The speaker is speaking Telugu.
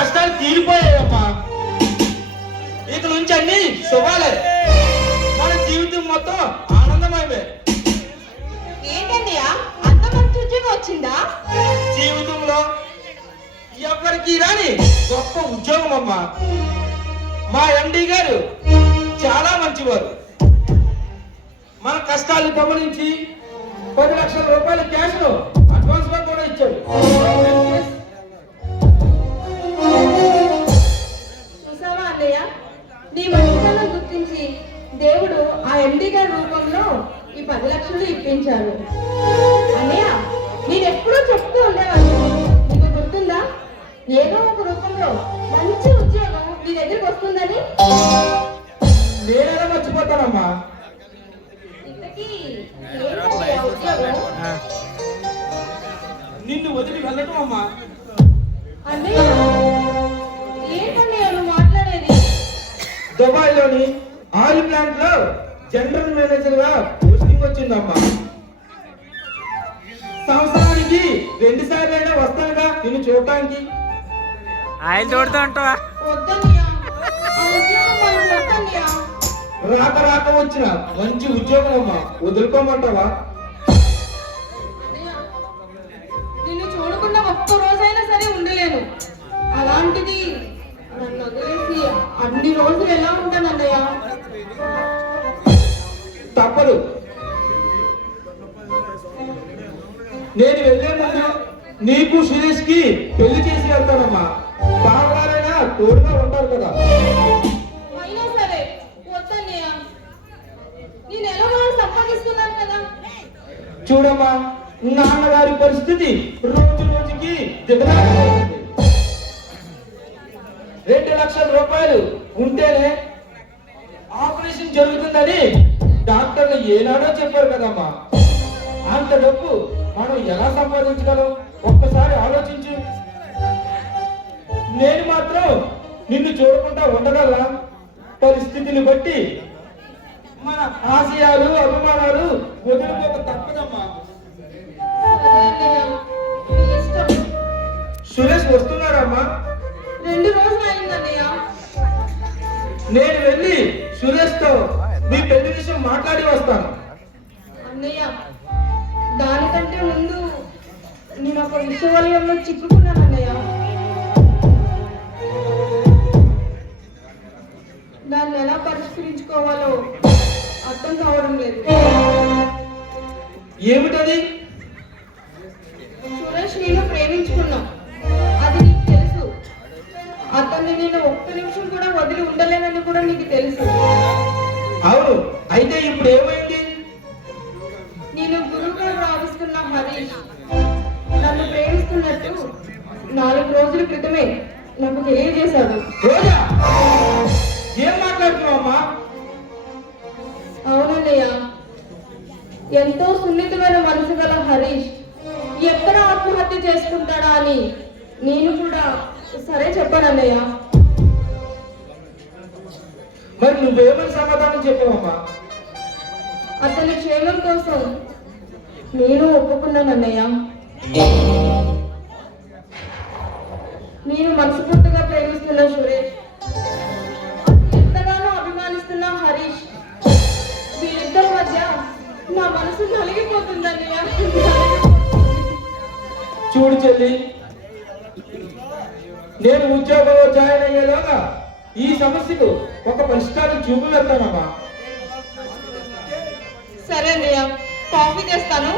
కష్టాలు తీరిపోయాయమ్మా. ఇక నుంచి అన్ని శుభాలే. మన జీవితం మొత్తం ఆనందమయమే. ఏంటన్నయ్య అంత మంచి ఉద్యోగం వచ్చిందా? జీవితంలో ఎవరికి రాని గొప్ప ఉద్యోగం అమ్మా. మా ఎండి గారు చాలా మంచివారు. మన కష్టాలు గమనించి 10 లక్షల రూపాయల క్యాష్ అడ్వాన్స్ గా కూడా ఇచ్చాడు. చూసావా అన్నయ్య, నీ మంచితనం గుర్తించి దేవుడు ఆ ఎండి గారి రూపంలో ఈ 10 లక్షలు ఇప్పించాడు. అన్నయ్య, నేను ఎప్పుడూ చెప్తూ ఉండేవాళ్ళు, నీకు గుర్తుందా? ఏదో ఒక రూపంలో మంచి ఉద్యోగం నీ దగ్గరికి వస్తుందని. నేనెలా మర్చిపోతానమ్మా. ఇంతకీ ఏంటన్నయ్య ఉద్యోగం? నిన్ను వదిలి వెళ్ళటం అమ్మా. అన్నయ్య, ఏంటన్నయ్య నువ్వు మాట్లాడేది? దుబాయ్లోని ఆయిల్ ప్లాంట్ లో జనరల్ మేనేజర్ గా పోస్టింగ్ వచ్చిందమ్మా. సంవత్సరానికి 2 సార్లైనా వస్తానుగా నిన్ను చూడటానికి. ఆయిల్ తోడుతూ ఉంటావా? వద్దన్నయ్య, ఆ ఉద్యోగం మనకు వద్దన్నయ్య. రాక రాక వచ్చిన మంచి ఉద్యోగం అమ్మా, వదులుకోమంటావా? అన్నయ్య, నిన్ను చూడకుండా ఒక్క రోజైనా సరే ఉండలేను. అలాంటిది నన్ను వదిలేసి అన్ని రోజులు ఎలా ఉంటానన్నయ్య? తప్పదు. నేను వెళ్ళే ముందు నీకు సురేష్ కి పెళ్లి చేసి వెళ్తానమ్మా. బావగారైనా తోడుగా ఉంటారు కదా. అయినా సరే వద్దన్నయ్య, నేను ఎలా వాళ్ళు సంపాదిస్తున్నాను కదా. చూడమ్మా, నాన్నగారి పరిస్థితి రోజు రోజుకి దిగజారిపోతుంది. 2 లక్షల రూపాయలు ఉంటేనే ఆపరేషన్ జరుగుతుందని డాక్టర్లు ఏనాడో చెప్పారు కదమ్మా. అంత డబ్బు మనం ఎలా సంపాదించగలం ఒక్కసారి ఆలోచించు. నేను మాత్రం నిన్ను చూడకుండా ఉండగలనా? పరిస్థితిని బట్టి మన ఆశయాలు అభిమానాలు వదిలిపోక తప్పదమ్మా. సరే అన్నయ్య, నీ ఇష్టం. సురేష్ వస్తున్నారమ్మా. 2 రోజులు అయిందన్నయ్య. నేను వెళ్ళి సురేష్ తో మీ పెళ్లి విషయం మాట్లాడి వస్తాను. అన్నయ్య, దానికంటే ముందు నేను ఒక విషవలయంలో చిక్కుకున్నాను అన్నయ్య. దాన్ని ఎలా పరిష్కరించుకోవాలో అర్థం కావడం లేదు. ఏమిటది? సురేష్ నేను ప్రేమించుకున్నాం, అది నీకు తెలుసు. అతన్ని నేను ఒక్క నిమిషం కూడా వదిలి ఉండలేనని కూడా నీకు తెలుసు. అవును, అయితే ఇప్పుడు ఏమైంది? నేను గురువుగా భావిస్తున్న హరీష్ నన్ను ప్రేమిస్తున్నట్టు 4 రోజుల క్రితమే నాకు తెలియజేశాడు. రోజా, ఏం మాట్లాడుతున్నావమ్మా? అవునన్నయ్య, ఎంతో సున్నితమైన మనసు గల హరీష్ ఎక్కడ ఆత్మహత్య చేసుకుంటాడా అని నేను కూడా సరే చెప్పానన్నయ్య. మరి నువ్వేమని సమాధానం చెప్పావమ్మా? అతని క్షేమం కోసం నేను ఒప్పుకున్నానన్నయ్య. నేను మనస్ఫూర్తిగా ప్రేమిస్తున్న సురేష్, ఎంతగానో అభిమానిస్తున్న హరీష్, వీళ్ళిద్దరి మధ్య నా మనసు నలిగిపోతుందన్నయ్య. చూడు చెల్లి, నేను ఉద్యోగంలో జాయిన్ అయ్యేలాగా ఈ సమస్యకు ఒక పరిష్కారం చూపు వెళ్తానమ్మా. సరే అన్నయ్య, కాఫీ తెస్తాను.